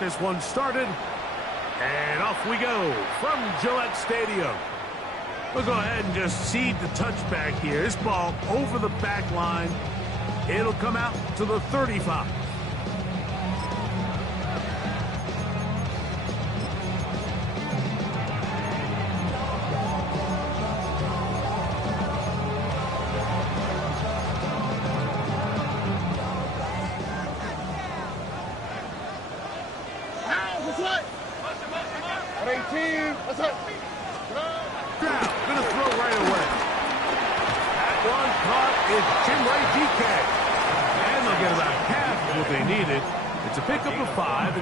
this one started. And off we go from Gillette Stadium. We'll go ahead and just seed the touchback here. This ball over the back line. It'll come out to the 35.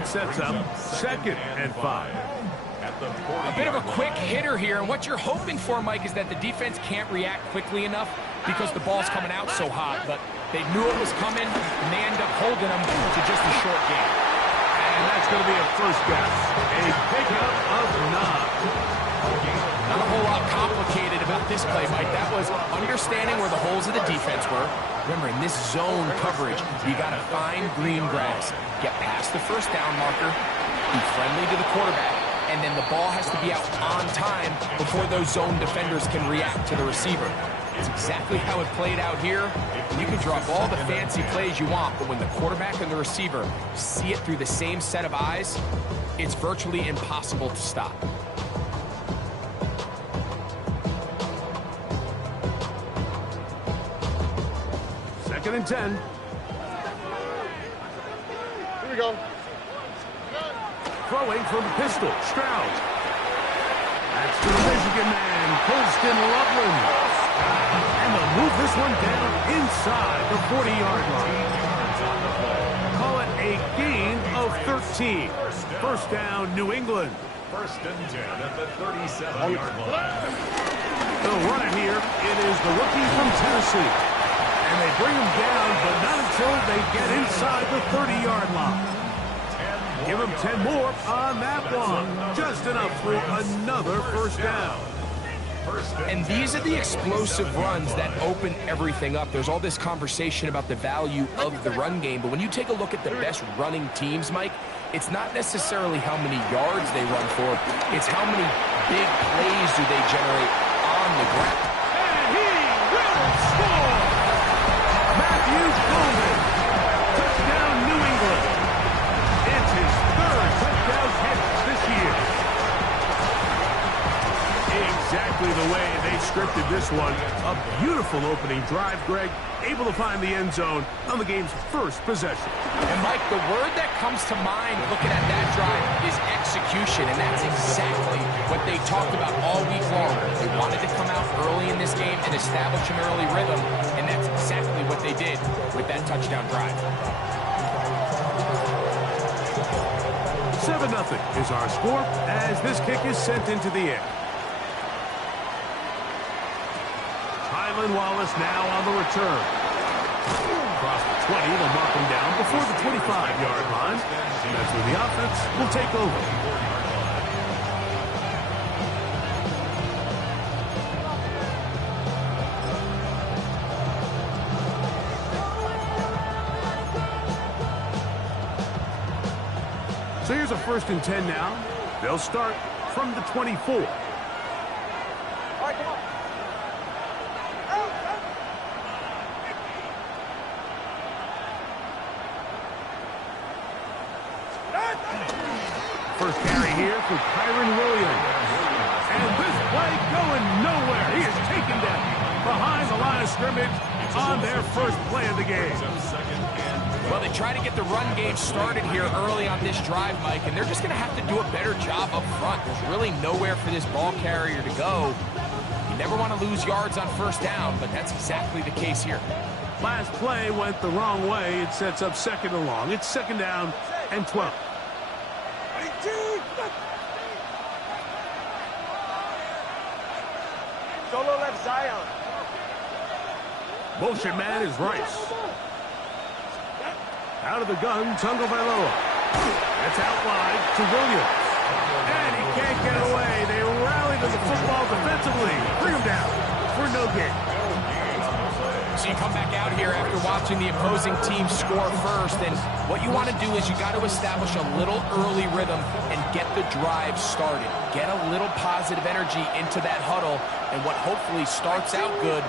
Sets up 2nd and 5. A bit of a quick hitter here, and what you're hoping for, Mike, is that the defense can't react quickly enough because the ball's coming out so hot, but they knew it was coming, and they end up holding them to just a short game. And that's going to be a first down. A pickup of 9. Not a whole lot complicated about this play, Mike. That was understanding where the holes of the defense were. Remember, in this zone coverage, you got to find green grass, get past the first down marker, be friendly to the quarterback, and then the ball has to be out on time before those zone defenders can react to the receiver. It's exactly how it played out here. You can drop all the fancy plays you want, but when the quarterback and the receiver see it through the same set of eyes, it's virtually impossible to stop. Second and 10. Here we go. Throwing from the pistol, Stroud. That's to the Michigan man, Colston Loveland. And they'll move this one down inside the 40-yard line. Call it a gain of 13. First down, New England. First and 10 at the 37-yard line. They'll run it here. It is the rookie from Tennessee. And they bring him down, but not until they get inside the 30-yard line. Give him 10 more on that one. Just enough for another first down. And these are the explosive runs that open everything up. There's all this conversation about the value of the run game, but when you take a look at the best running teams, Mike, it's not necessarily how many yards they run for, it's how many big plays do they generate on the ground. And he will score! Matthew Golden, touchdown New England. It's his 3rd touchdown catch this year. Exactly the way they scripted this one. A beautiful opening drive, Greg. Able to find the end zone on the game's first possession. And Mike, the word that comes to mind looking at that drive is execution, and that's exactly what they talked about all week long. They wanted to come out early in this game and establish an early rhythm, and that's exactly what they did with that touchdown drive. 7-0 is our score as this kick is sent into the air. Tylan Wallace now on the return. Across the 20, they'll mark him down before the 25-yard line. And that's where the offense will take over. So here's a 1st and 10 now. They'll start from the 24. First carry here for Yr1. And this play going nowhere. He is taken down behind the line of scrimmage on their first play of the game. Well, they try to get the run game started here early on this drive, Mike, and they're just going to have to do a better job up front. There's really nowhere for this ball carrier to go. You never want to lose yards on first down, but that's exactly the case here. Last play went the wrong way. It sets up 2nd and long. It's 2nd down and 12. Solo left Zion. Motion man is Rice. Out of the gun, Tagovailoa. That's out wide to Williams. And he can't get away. They rally to the football defensively. Bring him down for no gain. So you come back out here after watching the opposing team score first, and what you want to do is you got to establish a little early rhythm and get the drive started. Get a little positive energy into that huddle, and what hopefully starts out good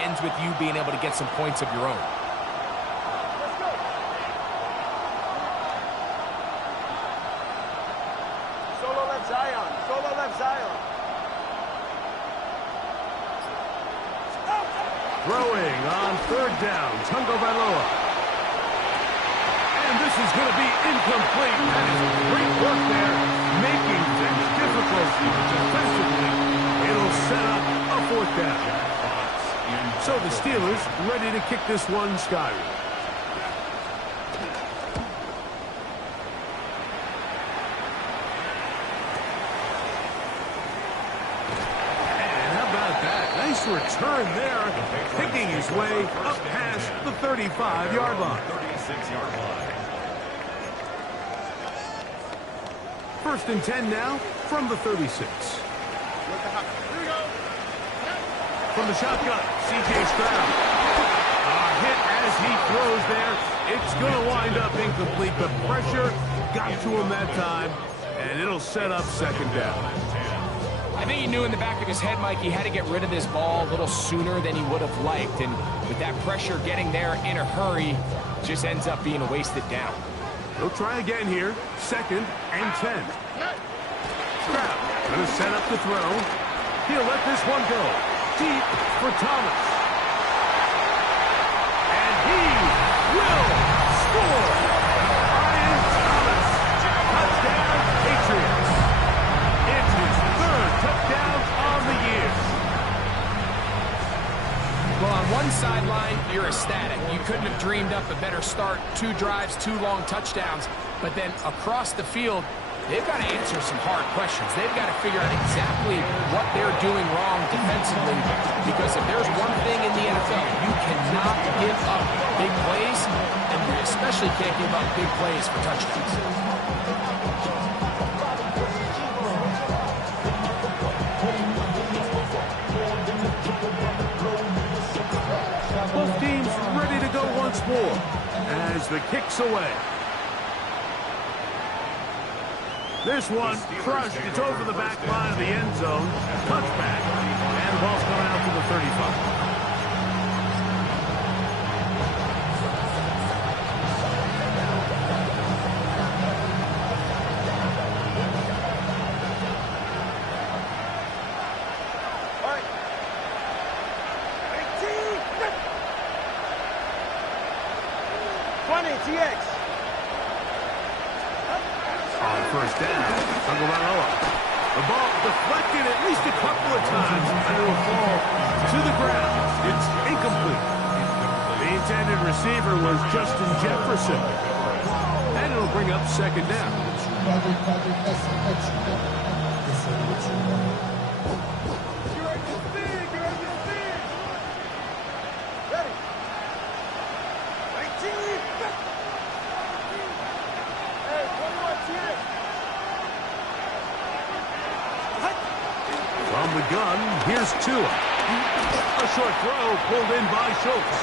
ends with you being able to get some points of your own. Solo left Zion. Solo left Zion. Throwing on third down, Tungo Bailoa. And this is going to be incomplete. That is great work there, making things difficult defensively. It'll set up a fourth down. So the Steelers ready to kick this one skyward. Nice return there, picking his way up past the 35-yard line. 36-yard line. First and 10 now from the 36. From the shotgun, C.J. Stroud. Hit as he throws there. It's going to wind up incomplete, but pressure got to him that time, and it'll set up second down. I think he knew in the back of his head, Mike, he had to get rid of this ball a little sooner than he would have liked. And with that pressure getting there in a hurry, just ends up being a wasted down. He'll try again here. Second and 10. Stroud going to set up the throw. He'll let this one go. Deep for Thomas. And he will score. Ryan Thomas. Touchdown, Patriots. It's his third touchdown on the year. Well, on one sideline, you're ecstatic. You couldn't have dreamed up a better start. 2 drives, 2 long touchdowns. But then across the field, they've got to answer some hard questions. They've got to figure out exactly what they're doing wrong defensively. Because if there's one thing in the NFL, you cannot give up big plays, and you especially can't give up big plays for touchdowns. Both teams ready to go once more as the kick's away. This one crushed. It's over the back line of the end zone. Touchback. And the ball's coming out to the 35. TX. On first down, Tungo Bailoa. The ball deflected at least a couple of times, and it will fall to the ground. It's incomplete. The intended receiver was Justin Jefferson. And it'll bring up second down. From the gun, here's Tua. A short throw pulled in by Schultz.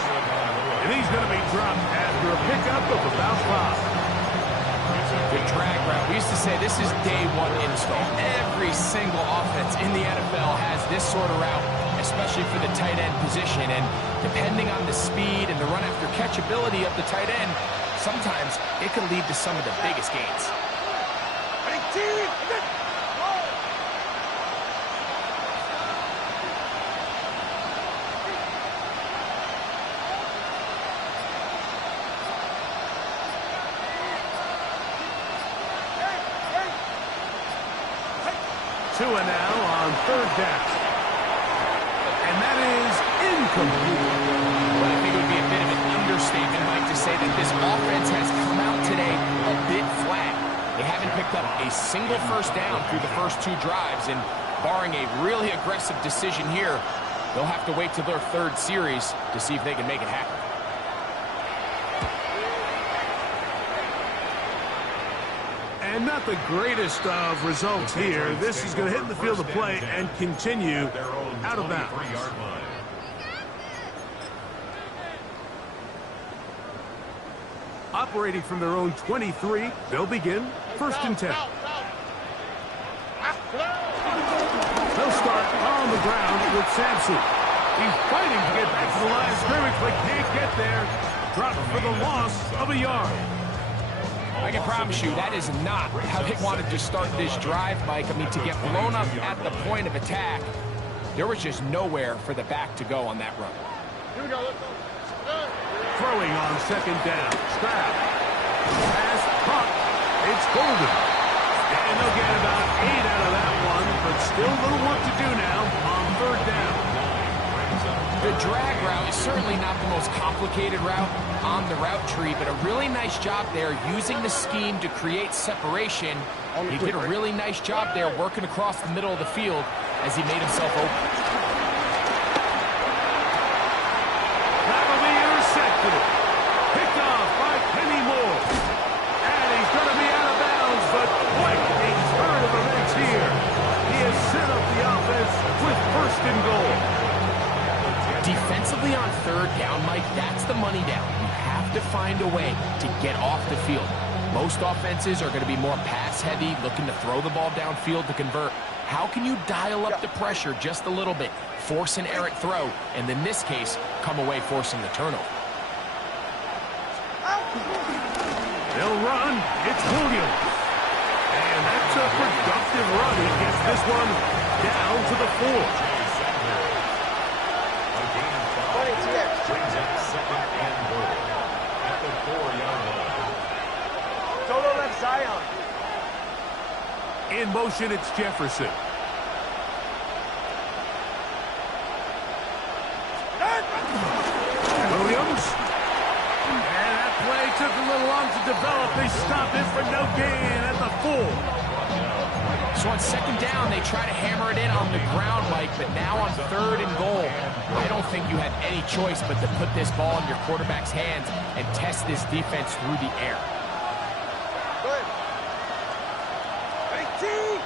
And he's going to be dropped after a pickup of about 5. Good drag route. We used to say this is day one install. Every single offense in the NFL has this sort of route, especially for the tight end position. And depending on the speed and the run after catch ability of the tight end, sometimes it can lead to some of the biggest gains. Tua now on third down. And that is incomplete. Well, I think it would be a bit of an understatement, Mike, to say that this offense has come out today a bit flat. They haven't picked up a single first down through the first 2 drives, and barring a really aggressive decision here, they'll have to wait till their 3rd series to see if they can make it happen. And not the greatest of results here. This is going to hit in the field of play and continue out of bounds. operating from their own 23. They'll begin 1st and 10. They'll start on the ground with Sampson. He's fighting to get back to the line of scrimmage, but can't get there. Dropped for the loss of a yard. I can promise you that is not how they wanted to start this drive, Mike. I mean, to get blown up at the point of attack, there was just nowhere for the back to go on that run. Here we go. Throwing on 2nd down. Stroud. Pass caught. It's Golden. And they'll get about 8 out of that one, but still a little work to do now on 3rd down. The drag route is certainly not the most complicated route on the route tree, but a really nice job there using the scheme to create separation. He did a really nice job there working across the middle of the field as he made himself open. That'll be intercepted. Picked off by Kenny Moore. And he's going to be out of bounds, but quite a turn of events here. He has set up the offense with 1st and goal. Defensively on 3rd down, Mike, that's the money down. You have to find a way to get off the field. Most offenses are going to be more pass-heavy, looking to throw the ball downfield to convert. How can you dial up the pressure just a little bit, force an errant throw, and in this case, come away forcing the turnover? They'll run. It's Williams. And that's a productive run. He gets this one down to the 4. Brings up 2nd and goal at the 4-yard line. Solo left Zion. In motion, it's Jefferson. Williams. And that play took a little long to develop. They stopped it for no gain at the 4. So on 2nd down, they try to hammer it in on the ground, Mike, but now on 3rd and goal, I don't think you had any choice but to put this ball in your quarterback's hands and test this defense through the air. Good. 18.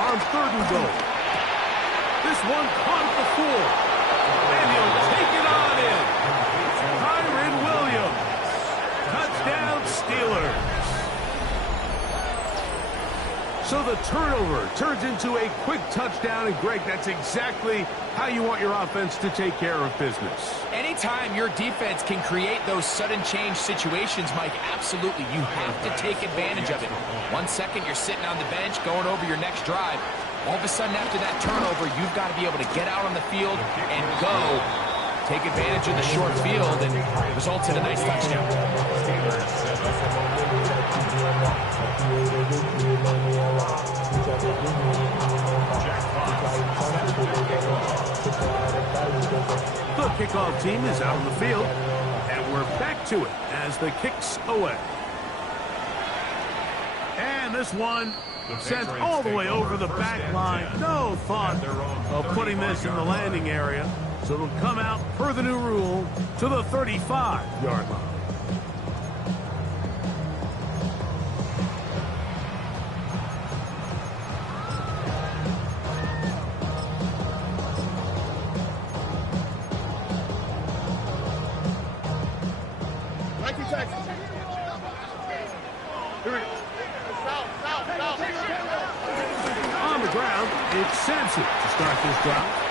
On 3rd and goal. This one caught at the 4. And he'll take it on in. Yr1 Williams. Touchdown Steelers. So the turnover turns into a quick touchdown. And Greg, that's exactly how you want your offense to take care of business. Anytime your defense can create those sudden change situations, Mike, absolutely, you have to take advantage of it. 1 second, you're sitting on the bench, going over your next drive. All of a sudden, after that turnover, you've got to be able to get out on the field and go. Take advantage of the short field, and it results in a nice touchdown. The kickoff team is out on the field, and we're back to it as the kick's away. And this one sent all the way over the back line. No thought of putting this in the landing area. So it'll come out per the new rule to the 35-yard line. On the ground, it's Sampson to start this drive.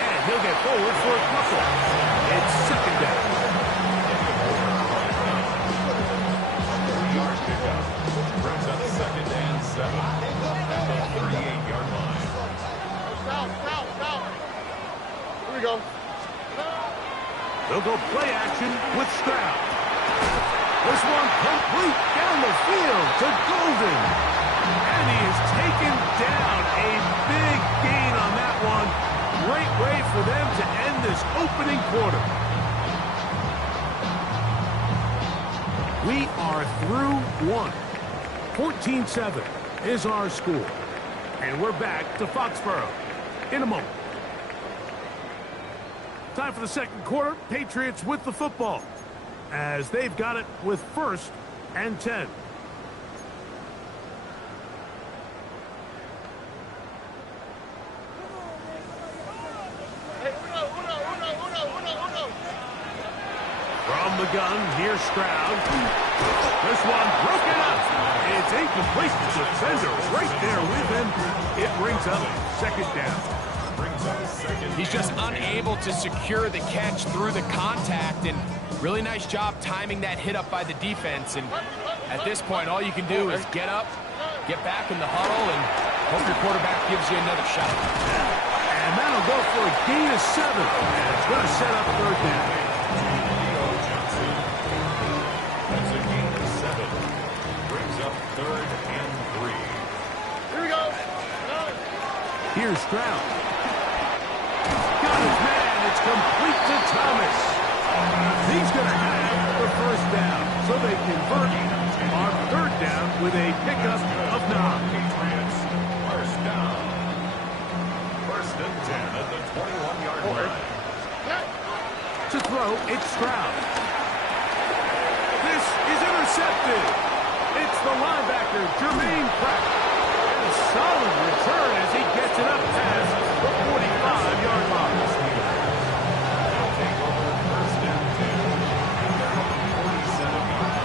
And he'll get forward for a couple. It's 2nd down. 3-yard pickup. Brings up 2nd and 7 at the 38-yard line. Here we go. They'll go play action with Stroud. This one complete down the field to Golden. And he is taken down. A big gain on that one. Great way for them to end this opening quarter. We are through one. 14-7 is our score. And we're back to Foxborough in a moment. Time for the second quarter. Patriots with the football as they've got it with 1st and 10. From the gun, here's Stroud. This one broken up. It's incomplete. The defender right there with him. It brings up 2nd down. He's just unable to secure the catch through the contact, and really nice job timing that hit up by the defense. And at this point, all you can do is get up, get back in the huddle, and hope your quarterback gives you another shot. And that'll go for a gain of 7. And it's going to set up 3rd down. That's a gain of 7. Brings up 3rd and 3. Here we go. Here's Stroud. Got his man. It's complete to Thomas. He's going to have the 1st down. So they convert on 3rd down with a pickup of 9. First down. 1st and 10 at the 21-yard line. To throw, it's Stroud. This is intercepted. It's the linebacker, Jermaine Pratt. And a solid return as he gets it up past the 45-yard line. They'll take over 1st and 10 at their own 47-yard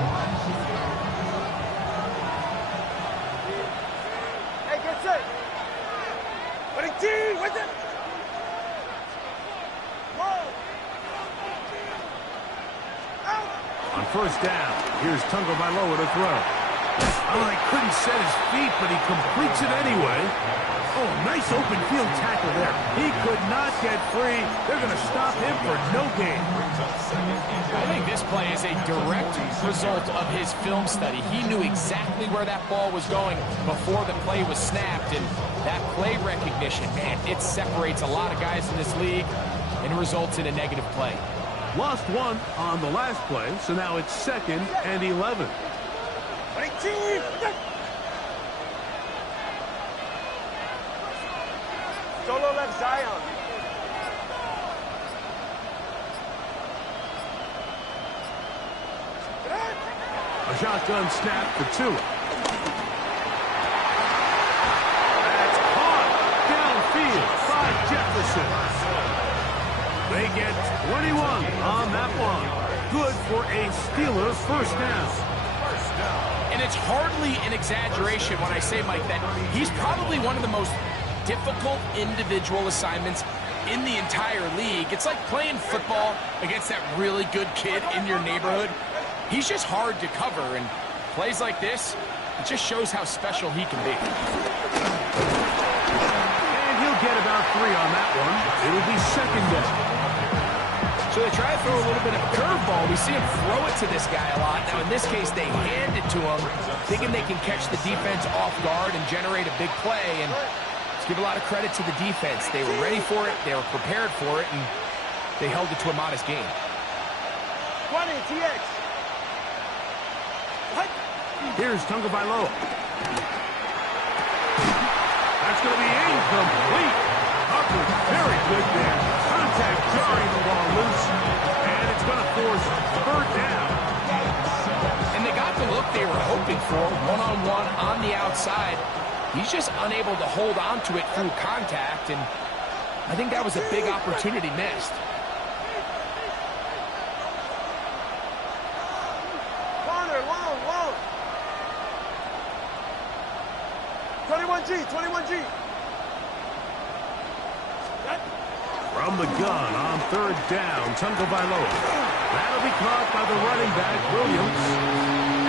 line. Hey, get set. Running T, with it. On 1st down, here's Tagovailoa to throw. Oh, he couldn't set his feet, but he completes it anyway. Oh, nice open field tackle there. He could not get free. They're going to stop him for no gain. I think this play is a direct result of his film study. He knew exactly where that ball was going before the play was snapped, and that play recognition, man, it separates a lot of guys in this league and results in a negative play. Lost 1 on the last play, so now it's 2nd and 11. Running T, solo left Zion. A shotgun snap for Tua. That's caught downfield by Jefferson. They get 21 on that one. Good for a Steeler 1st down. And it's hardly an exaggeration when I say, Mike, that he's probably one of the most difficult individual assignments in the entire league. It's like playing football against that really good kid in your neighborhood. He's just hard to cover, and plays like this, it just shows how special he can be. And he'll get about 3 on that one. It'll be 2nd down. So they try to throw a little bit of a curveball. We see him throw it to this guy a lot. Now, in this case, they hand it to him, thinking they can catch the defense off guard and generate a big play. And let's give a lot of credit to the defense. They were ready for it, they were prepared for it, and they held it to a modest gain. 20, TX. Here's Tagovailoa. That's going to be incomplete. Upward, very good there. Contact jarring the ball loose, and it's going to force 3rd down. And they got the look they were hoping for, one-on-one on the outside. He's just unable to hold on to it through contact, and I think that was a big opportunity missed. Corner, long. 21G. From the gun on 3rd down, Tagovailoa. That'll be caught by the running back, Williams.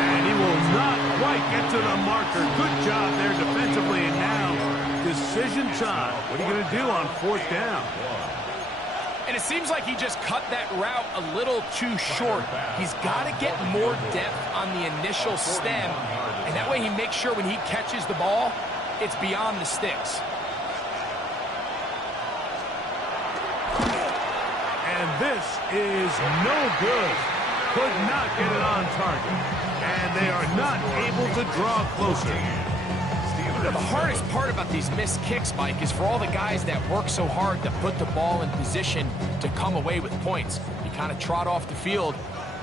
And he will not quite get to the marker. Good job there defensively, and now decision time. What are you going to do on 4th down? And it seems like he just cut that route a little too short. He's got to get more depth on the initial stem, and that way he makes sure when he catches the ball, it's beyond the sticks. And this is no good. Could not get it on target. And they are not able to draw closer. The hardest part about these missed kicks, Mike, is for all the guys that work so hard to put the ball in position to come away with points. You kind of trot off the field.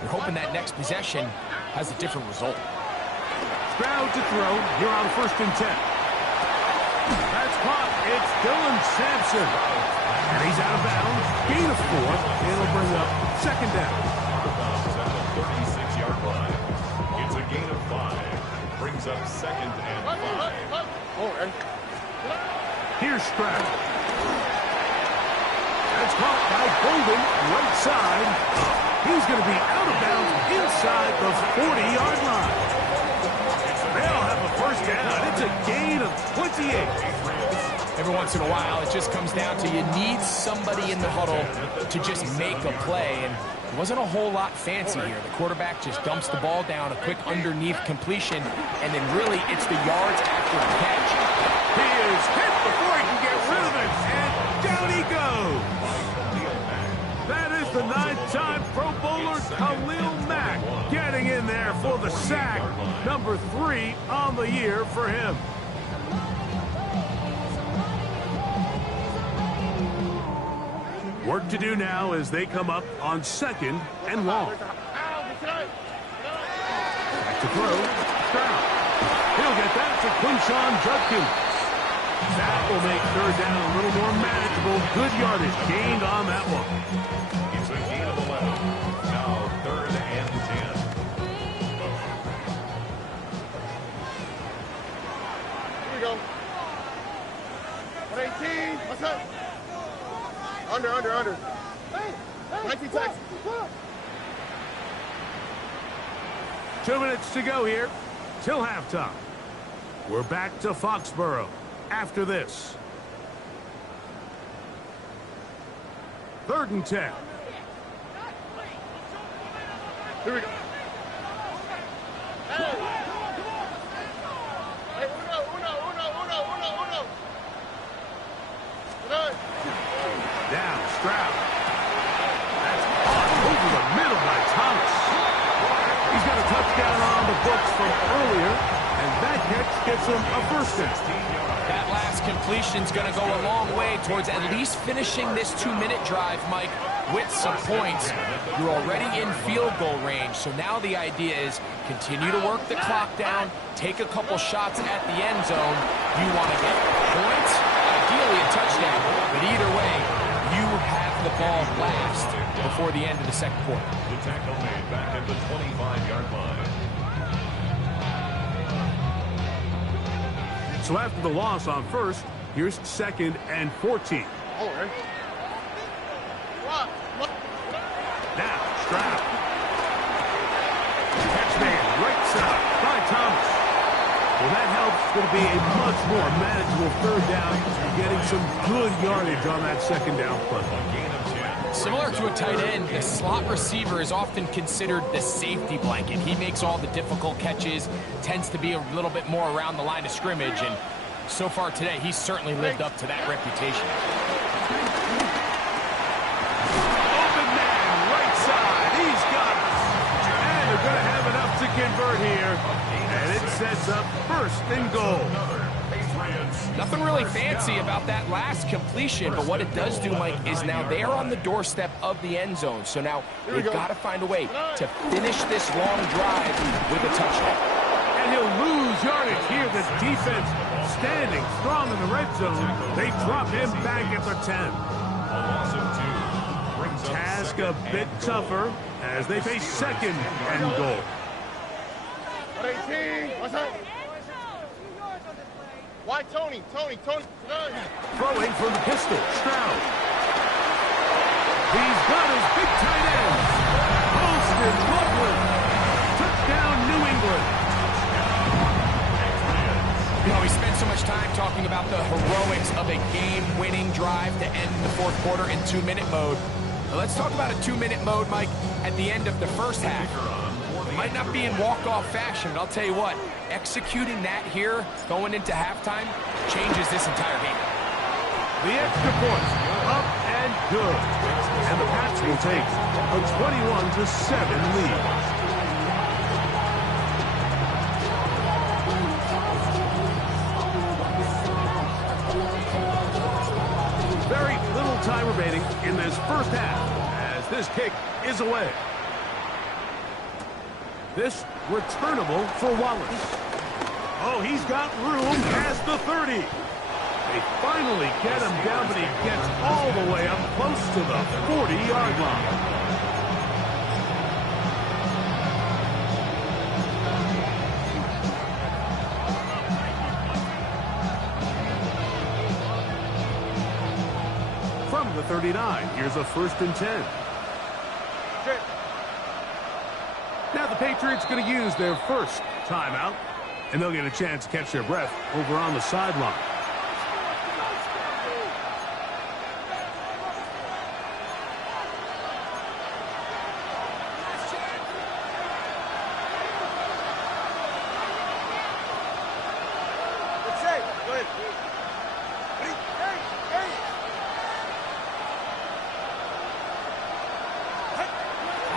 You're hoping that next possession has a different result. Stroud to throw. Here on 1st and 10. That's caught. It's Dylan Sampson. And he's out of bounds. Gain of 4. It'll bring up 2nd down. At the 36-yard line. It's a gain of 5. Brings up 2nd and 5. Here's Stroud. That's caught by Golden, right side. He's going to be out of bounds inside the 40-yard line. They'll have a 1st down. It's a gain of 28. Every once in a while, it just comes down to you need somebody in the huddle to just make a play. And it wasn't a whole lot fancy here. The quarterback just dumps the ball down, a quick underneath completion, and then really it's the yards after the catch. He is hit before he can get rid of it, and down he goes. That is the 9-time Pro Bowler Khalil Mack getting in there for the sack. Number 3 on the year for him. Work to do now as they come up on 2nd and long. Back to throw. Stroud. He'll get that to Quinshon Judkins. That will make 3rd down a little more manageable. Good yardage gained on that one. It's a gain of 11. Now 3rd and 10. Here we go. 118. What's up? Under. 96. 2 minutes to go here till halftime. We're back to Foxborough after this. 3rd and 10. Here we go. Hey, uno. Down, Stroud. That's caught over the middle by Thomas. He's got a touchdown on the books from earlier, and that catch gets him a 1st down. That last completion's going to go a long way towards at least finishing this 2-minute drive, Mike, with some points. You're already in field goal range, so now the idea is continue to work the clock down, take a couple shots at the end zone. You want to get points, ideally a touchdown, but either way, you have the ball last before the end of the 2nd quarter. The tackle made back at the 25-yard line. So after the loss on 1st, here's 2nd and 14. Now, Stroud. Catch man, right side by Thomas. Well, that helps. It's going to be a much more manageable 3rd down. Getting some good yardage on that 2nd down play. Similar to a tight end, the slot receiver is often considered the safety blanket. He makes all the difficult catches, tends to be a little bit more around the line of scrimmage, and so far today, he's certainly lived up to that reputation. Open man, right side. He's got it. And they're going to have enough to convert here. And it sets up 1st and goal. Nothing really fancy about that last completion, but what it does do, Mike, is now they are on the doorstep of the end zone. So now they've got to find a way to finish this long drive with a touchdown. And he'll lose yardage here. The defense standing strong in the red zone. They drop him back at the 10. A loss of 2 brings up Task a bit tougher as they face 2nd and goal. 118. What's up? Why Tony? Throwing from the pistol, Stroud. He's got his big tight end. Holston Loveland. Touchdown, New England. You know, we spent so much time talking about the heroics of a game-winning drive to end the 4th quarter in 2-minute mode. Now let's talk about a 2-minute mode, Mike, at the end of the 1st half. It might not be in walk-off fashion, but I'll tell you what, executing that here, going into halftime, changes this entire game. The extra point, up and good. And the Pats will take a 21-7 lead. first half as this kick is away. This returnable for Wallace. Oh, he's got room past the 30. They finally get him down, but he gets all the way up close to the 40-yard line. From the 39, here's a 1st and 10. Now the Patriots going to use their first timeout, and they'll get a chance to catch their breath over on the sideline.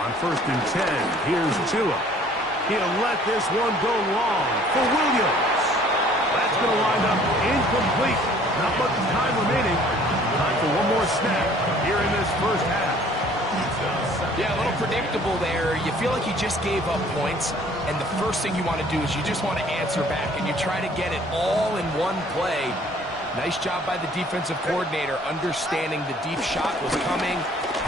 On 1st and 10, here's Tua. He'll let this one go long for Williams. That's going to wind up incomplete. Not much time remaining. Time for one more snap here in this first half. Yeah, a little predictable there. You feel like you just gave up points, and the first thing you want to do is you just want to answer back, and you try to get it all in one play. Nice job by the defensive coordinator, understanding the deep shot was coming,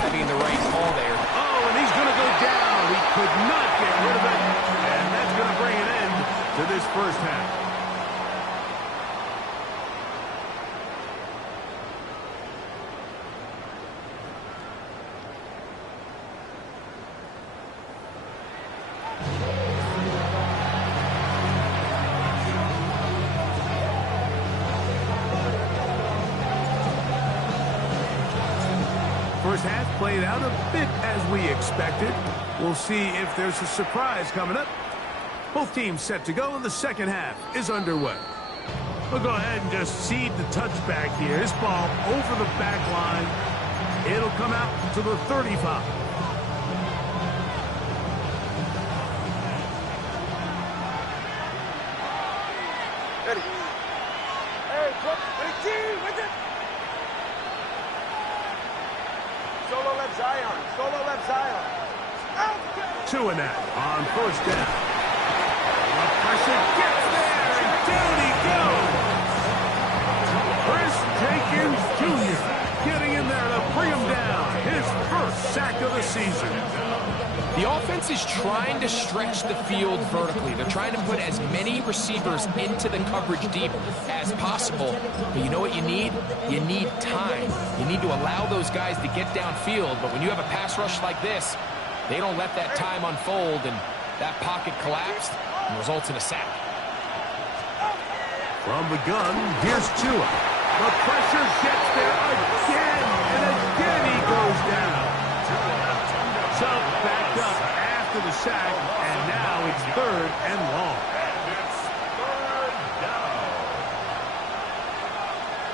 having the right call there. Oh, and he's going to go down. He could not get rid of it, and that's going to bring an end to this first half. First half played out a bit as we expected. We'll see if there's a surprise coming up. Both teams set to go, and the second half is underway. We'll go ahead and just seed the touchback here. This ball over the back line. It'll come out to the 35. Ready. Hey, with it. Solo left Zion. Solo left Zion. Out. 2 and out on 1st down. The pressure gets there, and down he goes. Chris Jenkins Jr. getting in there to bring him down. His first sack of the season. The offense is trying to stretch the field vertically. They're trying to put as many receivers into the coverage deep as possible. But you know what you need? You need time. You need to allow those guys to get downfield. But when you have a pass rush like this, they don't let that time unfold, and that pocket collapsed and results in a sack. From the gun, here's Tua. The pressure gets there again, and again he goes down. Chubb backed up after the sack, and now it's 3rd and long. And it's 3rd down.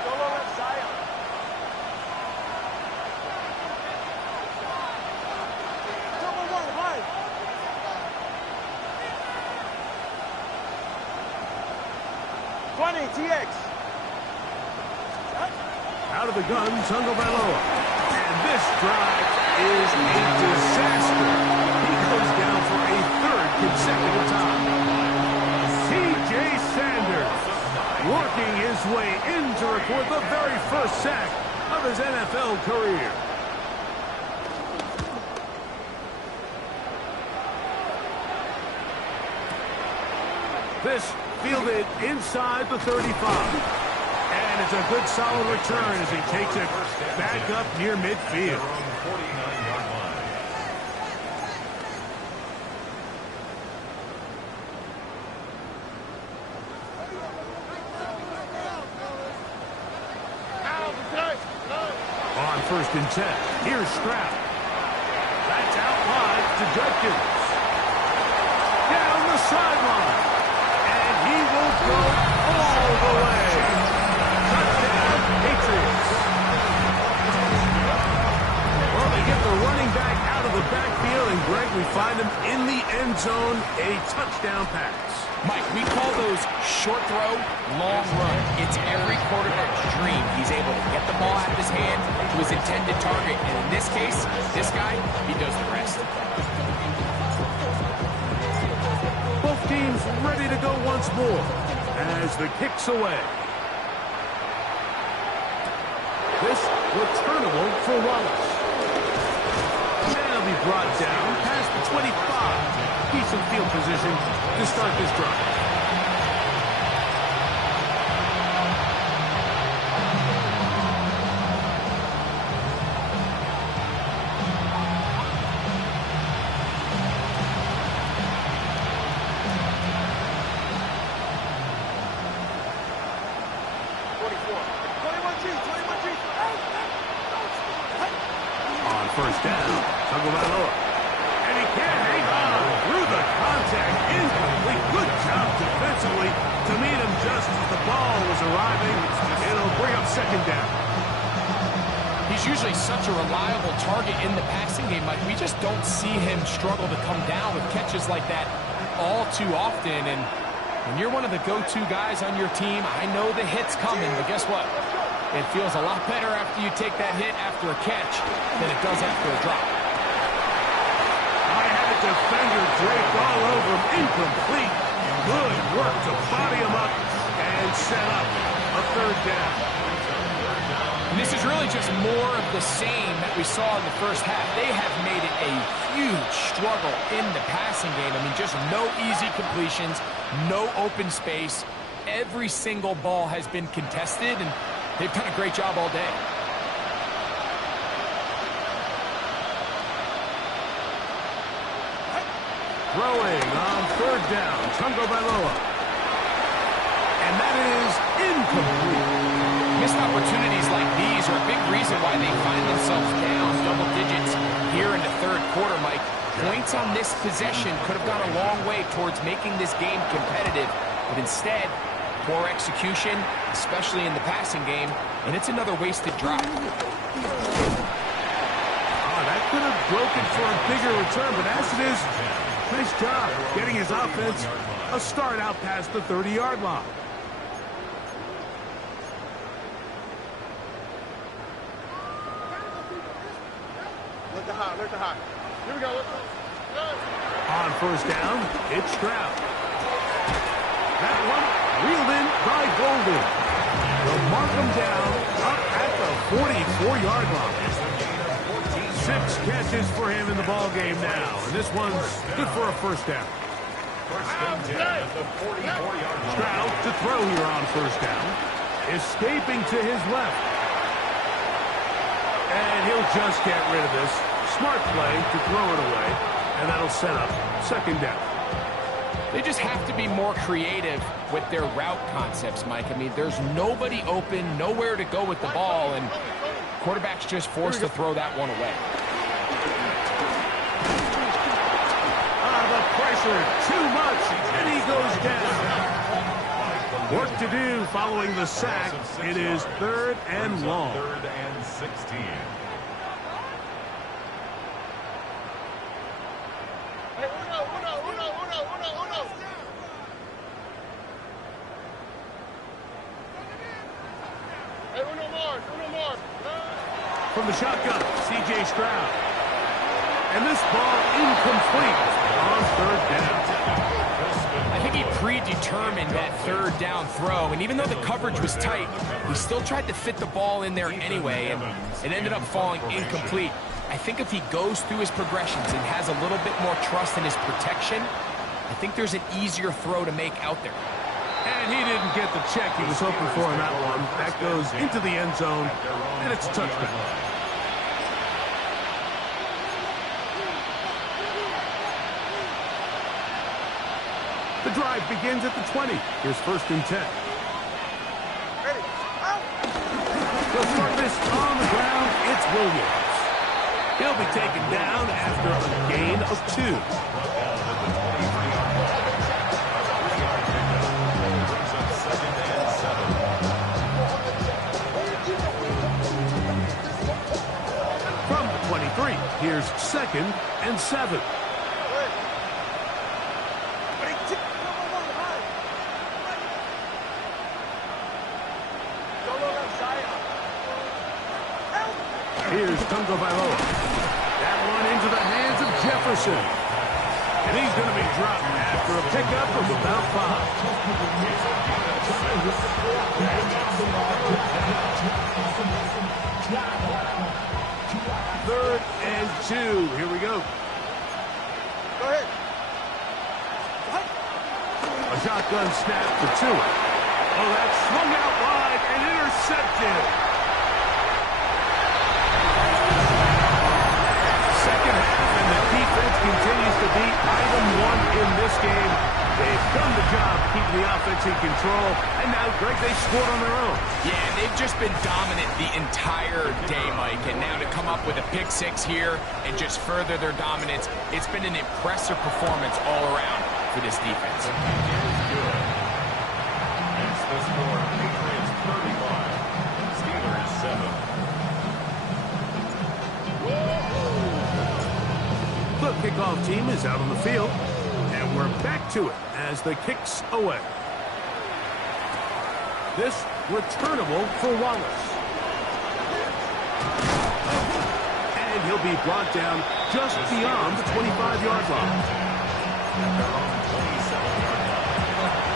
Solo left Zion. Double one, high. 20, TX. Out of the gun, Tagovailoa. And this drive is a disaster. He goes down for a 3rd consecutive time. C.J. Sanders working his way in to record the very first sack of his NFL career. This fielded inside the 35. And it's a good solid return as he takes it back up near midfield. 49-yard line. On 1st and 10, here's Stroud. That's out wide to Judkins. Down the sideline. And he will go all the way. Touchdown, Patriots. Well, they get the running back out of the backfield, and Greg, we find him in the end zone, a touchdown pass. Mike, we call those short throw, long run. It's every quarterback's dream. He's able to get the ball out of his hand to his intended target. And in this case, this guy, he does the rest. Both teams ready to go once more as the kick's away. This returnable for Wallace. And he'll be brought down past the 25. Decent field position to start this drive. On first down, Tagovailoa. And he can't hang on through the contact. Incomplete. Good job defensively to meet him just as the ball was arriving. It'll bring up second down. He's usually such a reliable target in the passing game, Mike. We just don't see him struggle to come down with catches like that all too often. And when you're one of the go-to guys on your team, I know the hit's coming, but guess what? It feels a lot better after you take that hit after a catch than it does after a drop. I had a defender draped all over him. Incomplete. Good work to body him up and set up a third down. And this is really just more of the same that we saw in the first half. They have made it a huge struggle in the passing game. I mean, just no easy completions, no open space. Every single ball has been contested, and they've done a great job all day. Throwing on third down, Tagovailoa. And that is incomplete. Missed opportunities like these are a big reason why they find themselves down double digits here in the third quarter, Mike. Points on this possession could have gone a long way towards making this game competitive, but instead, poor execution, especially in the passing game, and it's another wasted drive. Oh, that could have broken for a bigger return, but as it is, nice job getting his offense a start out past the 30-yard line. Let the hot. Here we go. On first down, it's Stroud. That one reeled in by Golden. They'll mark him down up at the 44-yard line. 6 catches for him in the ball game now, and this one's good for a first down. Stroud to throw here on first down. Escaping to his left. And he'll just get rid of this. Smart play to throw it away, and that'll set up second down. They just have to be more creative with their route concepts, Mike. I mean, there's nobody open, nowhere to go with the ball, and quarterback's just forced to throw that one away. The pressure, too much, and he goes down. Work to do following the sack. It is third and long. Third and 16. From the shotgun, C.J. Stroud. And this ball incomplete on third down. I think he predetermined that third down throw, and even though the coverage was tight, he still tried to fit the ball in there anyway, and it ended up falling incomplete. I think if he goes through his progressions and has a little bit more trust in his protection, I think there's an easier throw to make out there. And he didn't get the check he was hoping for in that one. That goes into the end zone, and it's a touchdown. The drive begins at the 20. Here's first and 10. They'll start this on the ground. It's Williams. He'll be taken down after a gain of 2. From the 23, here's second and 7. Tagovailoa. That one into the hands of Jefferson. And he's going to be dropped after a pickup of about 5. 3rd and 2. Here we go. Go ahead. A shotgun snap to Tua. Oh, that's swung out wide and intercepted. Second half, and the defense continues to be item 1 in this game. They've done the job keeping the offense in control, and now, Greg, they scored on their own. Yeah, they've just been dominant the entire day, Mike, and now to come up with a pick 6 here and just further their dominance, it's been an impressive performance all around for this defense. It's the score, Patriots 35, Steelers 7. The kickoff team is out on the field, and we're back to it as the kick's away. This returnable for Wallace. And he'll be brought down just beyond the 25-yard line. At their own 27-yard line.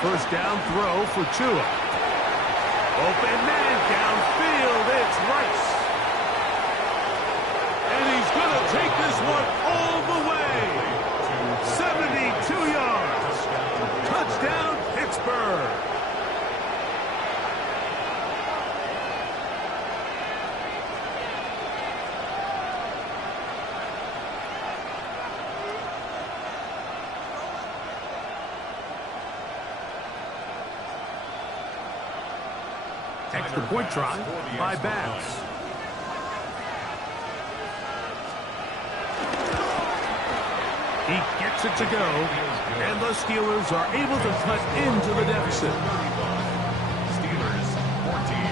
First down throw for Tua. Open man downfield. It's Rice. And he's going to take this one all the way. 72 yards. Touchdown, Pittsburgh. Extra point try by Bass. He gets it to go, and the Steelers are able to cut into the deficit. Steelers 14.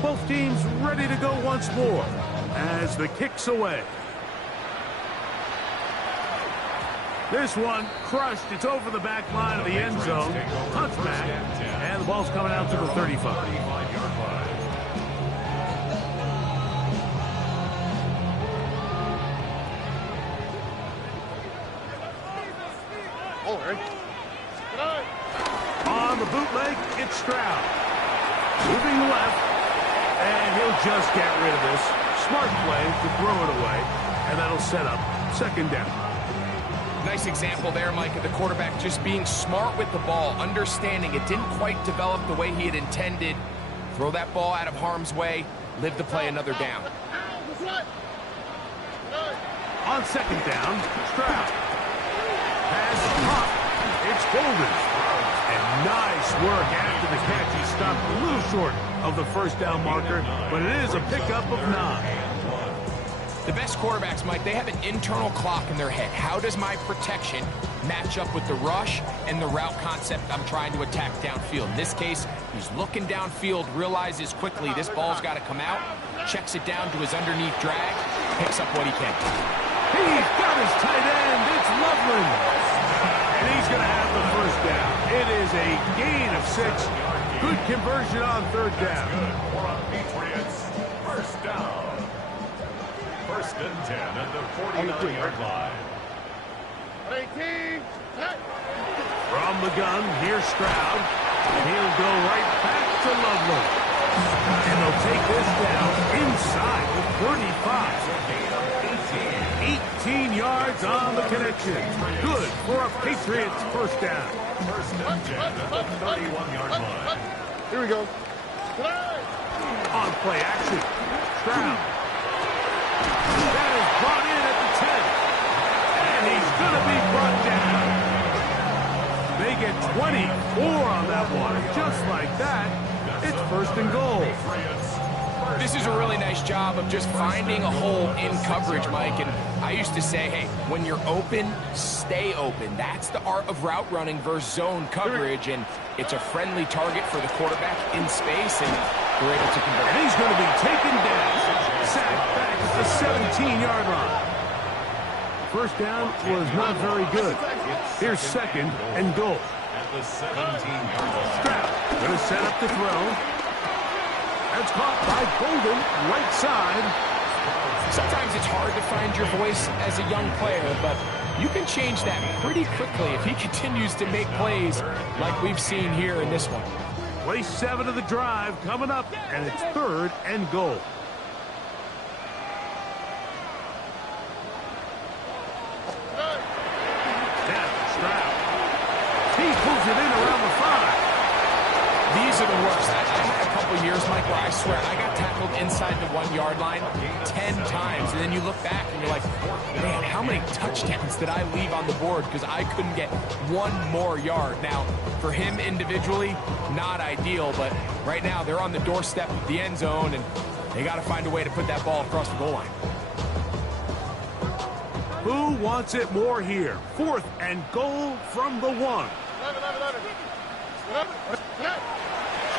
Both teams ready to go once more as the kick's away. This one crushed. It's over the back line of the end zone. Touchback. And the ball's coming out to the 35. On the bootleg, it's Stroud. Moving left. And he'll just get rid of this. Smart play to throw it away. And that'll set up second down. Nice example there, Mike, of the quarterback just being smart with the ball, understanding it didn't quite develop the way he had intended. Throw that ball out of harm's way, live to play another down. On second down, Stroud. Pass caught. It's Golden. And nice work after the catch. He stopped a little short of the first down marker, but it is a pickup of 9. The best quarterbacks, Mike, they have an internal clock in their head. How does my protection match up with the rush and the route concept I'm trying to attack downfield? In this case, he's looking downfield, realizes quickly this ball's got to come out, checks it down to his underneath drag, picks up what he can. He's got his tight end. It's Loveland. And he's going to have the first down. It is a gain of 6. Good conversion on third down. Good for a Patriots first down. First and 10 at the 49-yard line. From the gun, here's Stroud. And he'll go right back to Loveland. And they'll take this down inside the 35. 18 yards on the connection. Good for a Patriots first down. First and 10 at the 31-yard line. Here we go. On play action. Stroud. is brought in at the 10. And he's going to be brought down. They get 24 on that one. Just like that, it's first and goal. This is a really nice job of just finding a hole in coverage, Mike. And I used to say, hey, when you're open, stay open. That's the art of route running versus zone coverage. And it's a friendly target for the quarterback in space, and they're able to convert. And he's going to be taken down. Sacked back at the 17-yard line. First down was not very good. Here's second and goal. At the 17-yard line. Stroud going to set up the throw. That's caught by Golden, right side. Sometimes it's hard to find your voice as a young player, but you can change that pretty quickly if he continues to make plays like we've seen here in this one. Play 7 of the drive coming up, and it's third and goal. Now, Stroud. He pulls it in around the 5. These are the worst. I had a couple years, Mike, where I swear I got tackled inside the 1-yard line 10 times, and then you look back and you're like, man, how many touchdowns did I leave on the board because I couldn't get one more yard? Now, for him individually, not ideal, but right now they're on the doorstep of the end zone, and they got to find a way to put that ball across the goal line. Who wants it more here? Fourth and goal from the 1.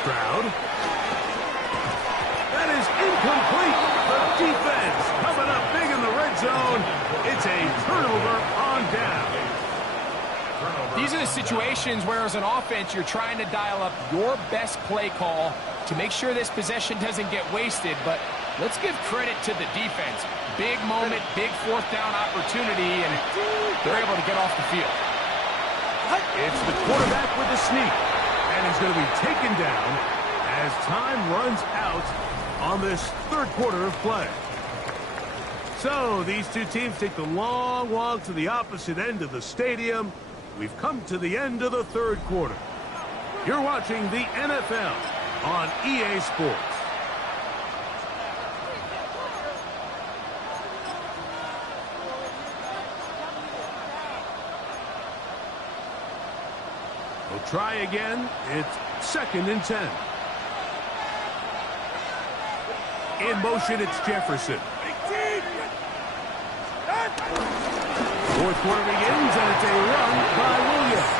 Stroud. That is incomplete. The defense coming up big in the red zone. It's a turnover on down. These are the situations where as an offense you're trying to dial up your best play call to make sure this possession doesn't get wasted, but let's give credit to the defense. Big moment, big fourth down opportunity, and they're able to get off the field. It's the quarterback with the sneak. And he's going to be taken down as time runs out on this third quarter of play. So these two teams take the long walk to the opposite end of the stadium. We've come to the end of the third quarter. You're watching the NFL on EA Sports. We'll try again. It's second and 10. In motion, it's Jefferson. Fourth quarter begins, and it's a run by Williams.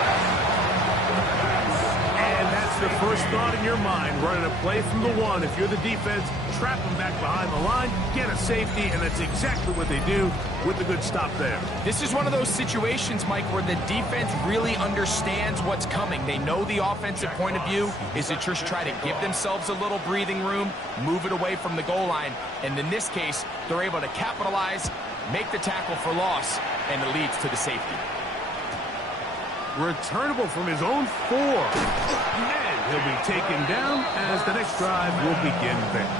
And that's the first thought in your mind, running a play from the 1. If you're the defense, trap them back behind the line, get a safety, and that's exactly what they do with the good stop there. This is one of those situations, Mike, where the defense really understands what's coming. They know the offensive point of view is to just try to give themselves a little breathing room, move it away from the goal line, and in this case, they're able to capitalize, make the tackle for loss, and it leads to the safety. Returnable from his own 4. And he'll be taken down as the next drive will begin there.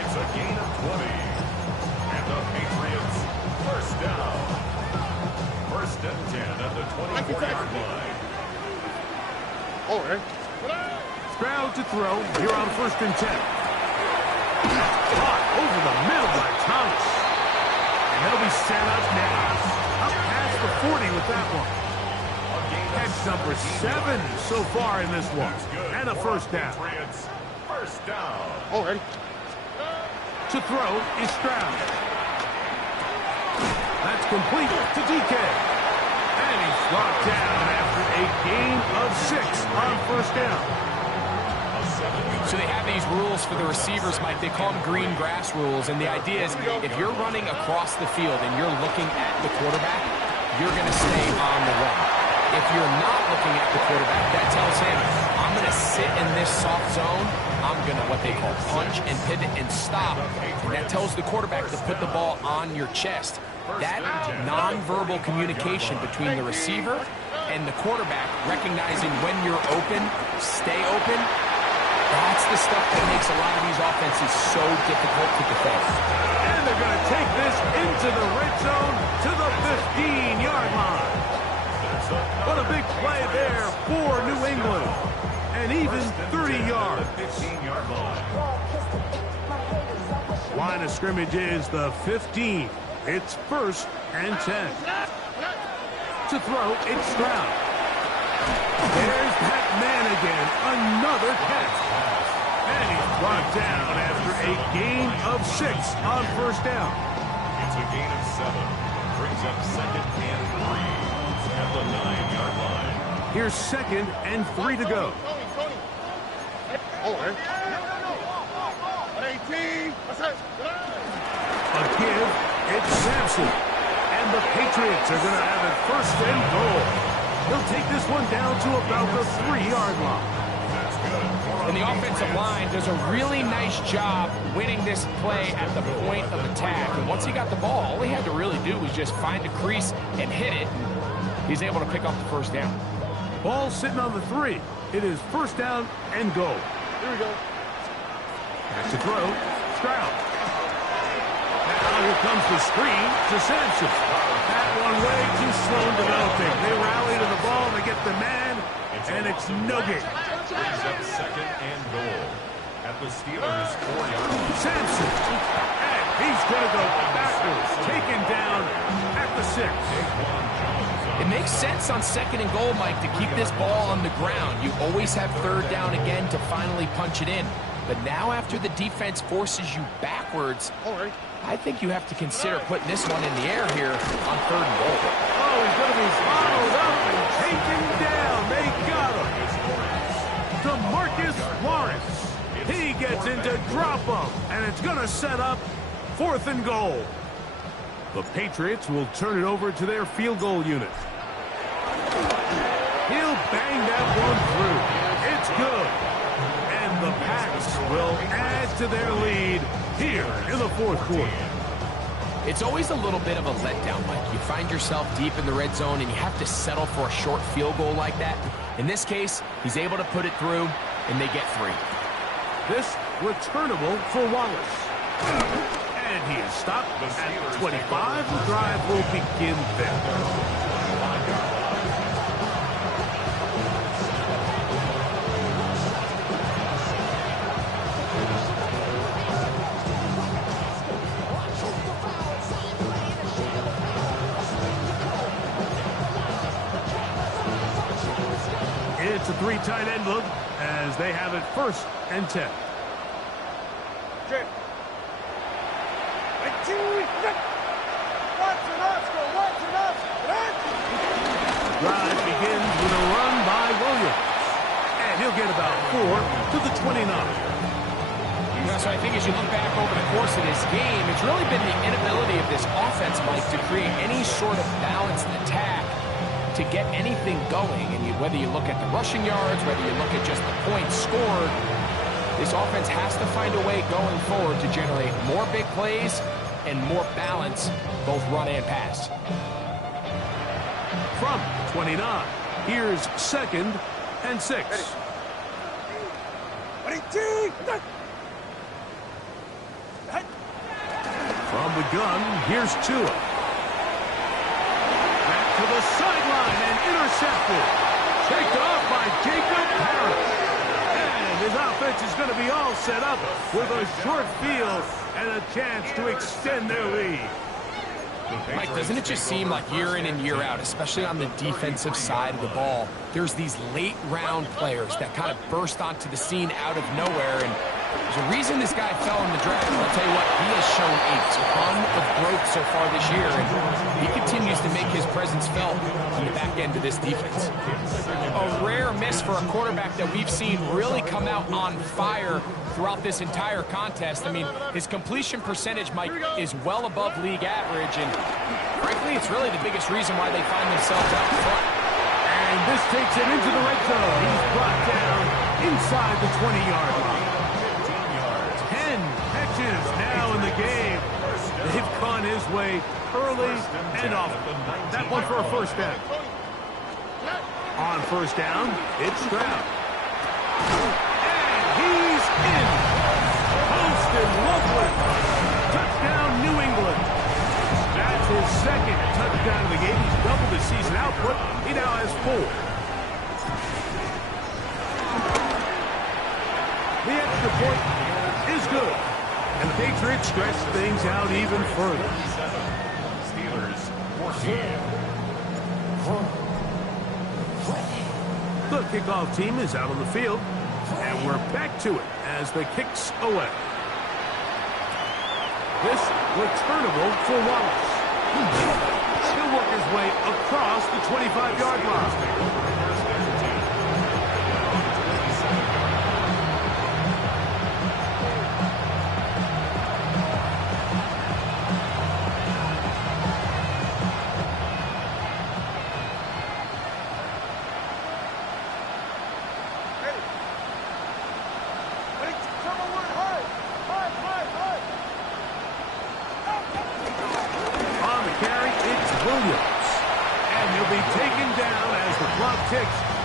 It's a gain of 20. And the Patriots, first down. First and 10 at the 24-yard line. All right. Stroud to throw here on first and 10. Caught over the middle by Thomas. And they'll be set up now. Up past the 40 with that one. That's number 7 so far in this one. And a first down. First down. All right. To throw is Stroud. That's complete to DK. And he's brought down after a gain of 6 on first down. So they have these rules for the receivers, Mike. They call them green grass rules. And the idea is if you're running across the field and you're looking at the quarterback, you're going to stay on the run. If you're not looking at the quarterback, that tells him, I'm going to sit in this soft zone. I'm going to what they call punch and pivot and stop. And that tells the quarterback to put the ball on your chest. That nonverbal communication between the receiver and the quarterback, recognizing when you're open, stay open, that's the stuff that makes a lot of these offenses so difficult to defend. And they're going to take this into the red zone to the 15-yard line. What a big play there for New England. And even 30 yards. 15-yard line. Line of scrimmage is the 15. It's 1st and 10. To throw, it's Stroud. There's that man again. Another catch. And he's brought down after a gain of 6 on 1st down. It's a gain of 7. Brings up 2nd and 3 at the 9-yard line. Here's 2nd and 3 to go. A give, it's Sampson. And the Patriots are going to have it 1st and goal. He'll take this one down to about the 3-yard line. And the offensive line does a really nice job winning this play at the point of attack. And once he got the ball, all he had to really do was just find a crease and hit it. And he's able to pick up the 1st down. Ball sitting on the 3. It is 1st down and goal. Here we go. Back to throw. Stroud. Now here comes the screen to Sampson. That one way too slow in developing. They rally to the ball, they get the man, and it's no gain. Brings up 2nd and goal at the Steelers' 4-yard line. Sampson. And he's going to go backwards. Taken down at the 6. It makes sense on 2nd and goal, Mike, to keep this ball on the ground. You always have 3rd down again to finally punch it in. But now after the defense forces you backwards, I think you have to consider putting this one in the air here on 3rd and goal. Oh, he's going to be followed up and taken down. They got him. DeMarcus Lawrence. He gets into drop-up, and it's going to set up 4th and goal. The Patriots will turn it over to their field goal unit. He'll bang that one through. It's good. And the Pats will add to their lead here in the 4th quarter. It's always a little bit of a letdown, Mike. You find yourself deep in the red zone, and you have to settle for a short field goal like that. In this case, he's able to put it through, and they get 3. This returnable for Wallace. And he is stopped at 25. The drive will begin there. It's a 3 tight end look as they have it 1st and 10. Drive begins with a run by Williams. And he'll get about 4 to the 29. So I think as you look back over the course of this game, it's really been the inability of this offense, Mike, to create any sort of balanced attack to get anything going. And whether you look at the rushing yards, whether you look at just the points scored, this offense has to find a way going forward to generate more big plays and more balance, both run and pass. From 29, here's 2nd and 6. From the gun, here's Tua. Back to the sideline and intercepted. Taken off by Jacob Harris. And his offense is going to be all set up with a short field and a chance to extend their lead. Mike, doesn't it just seem like year in and year out, especially on the defensive side of the ball, there's these late-round players that kind of burst onto the scene out of nowhere, and there's a reason this guy fell in the draft. I'll tell you what, he has shown a ton of growth so far this year, and he continues to make his presence felt in the back end of this defense. A rare miss for a quarterback that we've seen really come out on fire throughout this entire contest. I mean, his completion percentage, Mike, is well above league average, and frankly, it's really the biggest reason why they find themselves out front. And this takes it into the red zone. He's brought down inside the 20-yard line. 10 catches now in the game. They've gone his way early and often. That one for a 1st down. On 1st down, it's Stroud. And he's in. Posted Loveland. Touchdown, New England. That's his 2nd touchdown of the game. He's doubled his season output. He now has 4. The extra point is good. And the Patriots stretch things out even further. Steelers 14. The kickoff team is out on the field, and we're back to it as the kicks away. This returnable for Wallace. He'll work his way across the 25-yard line.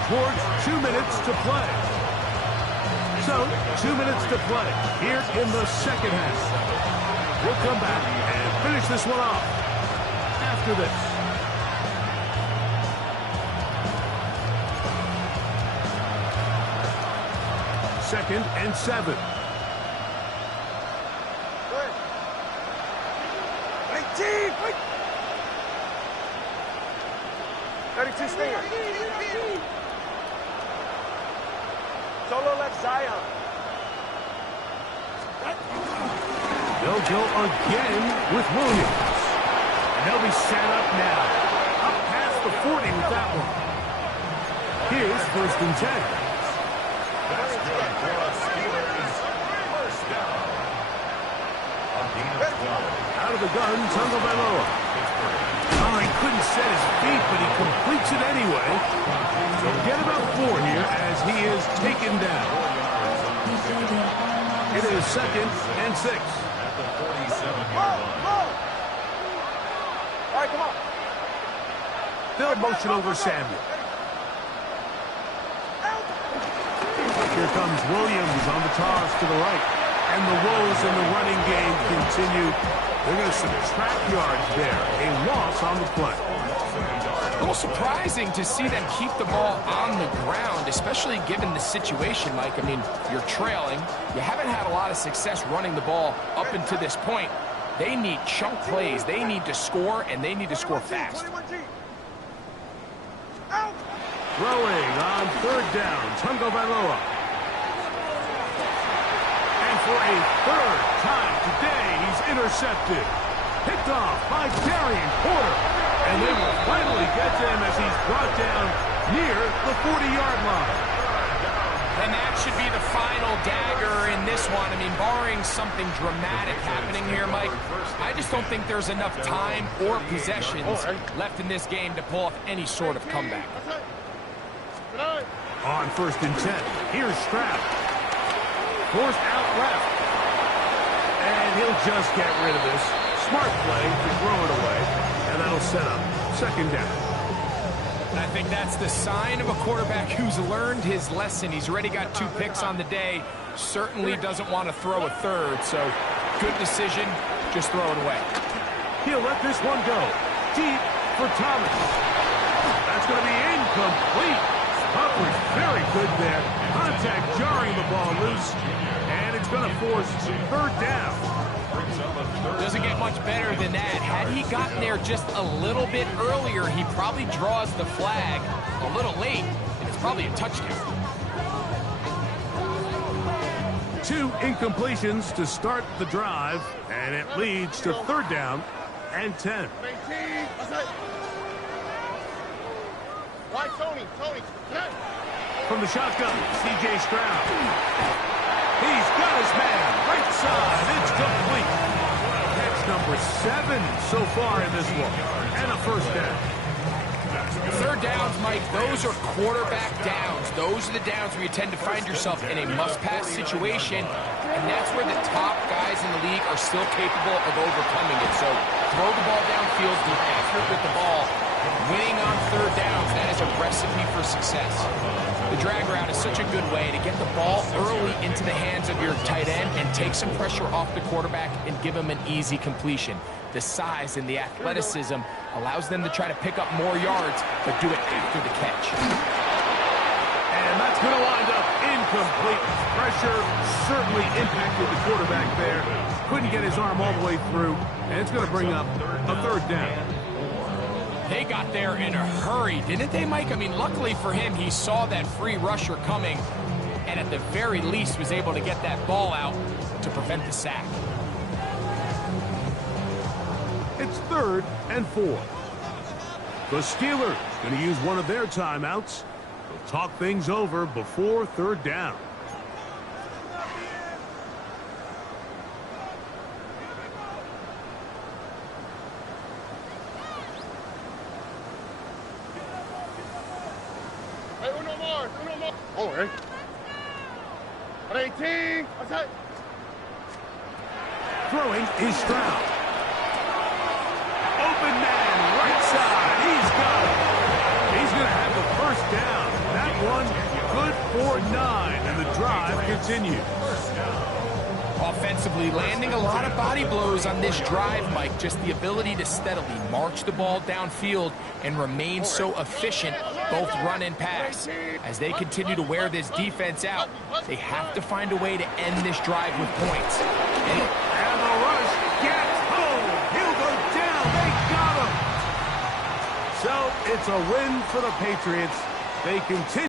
Towards 2 minutes to play. So, 2 minutes to play here in the second half. We'll come back and finish this one off after this. Second and 7. Good. 18. 32 Stinger. Solo left Zion. They'll go again with Williams. And they'll be set up now. Up past the 40 with that one. Here's first and 10. That's good for us, Steelers. First down. A gain of 12. Out of the gun, Tagovailoa. Oh, he couldn't set his feet, but he completes it anyway. So get about 4 here as he is taken down. It is second and 6. At the 47-yard line. All right, come on. They'll motion over Samuel. Here comes Williams on the toss to the right. And the woes in the running game continue. They're going to subtract yards there. A loss on the play. A little surprising to see them keep the ball on the ground, especially given the situation, Mike. I mean, you're trailing. You haven't had a lot of success running the ball up until this point. They need chunk plays. They need to score, and they need to score fast. Throwing on third down, Tagovailoa. And for a third time today, he's intercepted. Picked off by Darian Porter. And they will finally get to him as he's brought down near the 40-yard line. And that should be the final dagger in this one. I mean, barring something dramatic happening here, Mike, I just don't think there's enough time or possessions left in this game to pull off any sort of comeback. On first and 10, here's Stroud. Forced out left. And he'll just get rid of this. Smart play to throw it away. And that'll set up second down. I think that's the sign of a quarterback who's learned his lesson. He's already got 2 picks on the day. Certainly doesn't want to throw a third. So good decision. Just throw it away. He'll let this one go. Deep for Thomas. That's going to be incomplete. Coverage very good there. Contact jarring the ball loose. And it's going to force third down. Doesn't get much better than that. Had he gotten there just a little bit earlier, he probably draws the flag a little late, and it's probably a touchdown. 2 incompletions to start the drive, and it leads to third down and 10. Why, Tony? From the shotgun, C.J. Stroud. He's got his man right side. It's complete. That's number 7 so far in this one. And a first down. Third downs, Mike, those are quarterback downs. Those are the downs where you tend to find yourself in a must-pass situation, and that's where the top guys in the league are still capable of overcoming it. So throw the ball downfield, be accurate with the ball. Winning on third downs, that is a recipe for success. The drag route is such a good way to get the ball early into the hands of your tight end and take some pressure off the quarterback and give him an easy completion. The size and the athleticism allows them to try to pick up more yards, but do it after the catch. And that's going to wind up incomplete. Pressure certainly impacted the quarterback there. couldn't get his arm all the way through, and it's going to bring up a third down. They got there in a hurry, didn't they, Mike? I mean, luckily for him, he saw that free rusher coming, and at the very least was able to get that ball out to prevent the sack. It's 3rd and 4. The Steelers going to use one of their timeouts. They'll talk things over before 3rd down. Hey, uno more. Oh, hey. 18. What's that? Throwing is Stroud. Open man, right side. He's got it. He's going to have the first down. That one good for 9, and the drive continues. Offensively, landing a lot of body blows on this drive, Mike. Just the ability to steadily march the ball downfield and remain so efficient, both run and pass. As they continue to wear this defense out, they have to find a way to end this drive with points. And the rush gets home. He'll go down. They got him. So it's a win for the Patriots. They continue.